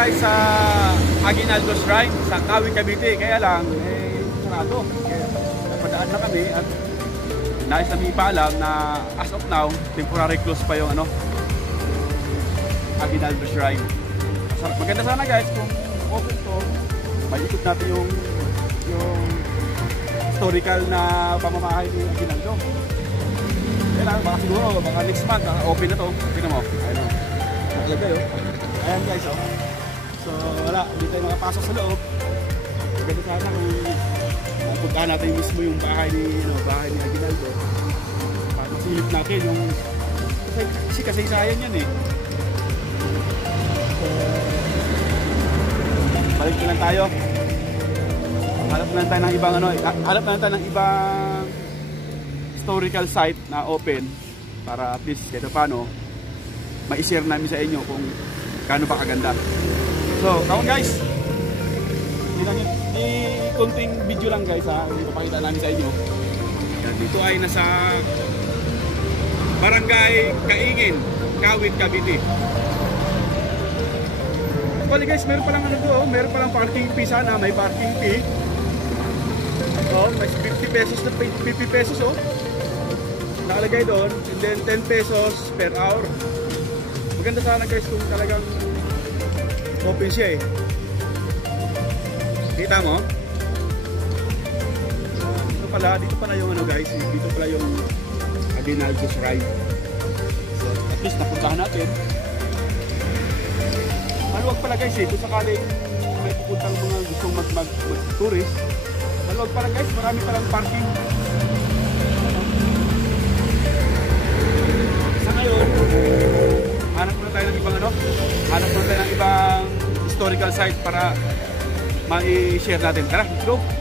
guys sa Aguinaldo Shrine sa Kawit, Cavite. Kaya lang, sarado. Napadaan na kami at nais namin ipaalam na as of now, temporary close pa yung Aguinaldo Shrine. Maganda sana guys kung open to, maikot natin yung historical na pamamahay ni Aguinaldo. Kaya lang, baka siguro, baka next month, open na to. Tingnan mo, ayun. Nakalagay oh. Ayan guys oh. So wala, hindi tayo makapasok sa loob. Maganda sana kung puntahan natin mismo yung bahay ni Aguinaldo. Para masilip natin yung kasi kasaysayan yan eh. So balik na lang tayo. Hanap na lang tayo ng ibang hanap na lang tayo ng ibang historical site na open para at least kahit paano ma-share namin sa inyo kung gaano ba kaganda. So, kawan guys, konting video lang guys ha, ipapakita namin sa inyo. Yan, dito ay nasa Barangay Kaingin, Kawit, Cavite. Actually guys, meron palang meron palang parking fee sana, may parking fee. Oh, may 50 pesos na 50 pesos oh. Nakalagay doon, and then 10 pesos per hour. Maganda sana guys kung talagang open siya eh. Kita mo? Dito pala yung guys, dito pala yung Aguinaldo Shrine. So at least napuntahan natin. Maluwag pala guys eh, kung sakaling may pupuntang mga gustong mag-tourist. Maluwag pala guys, marami palang parking. Sa ngayon, hanap muna tayo ng ibang hanap muna tayo ng ibang historical site para ma-share natin. Tara, let's go!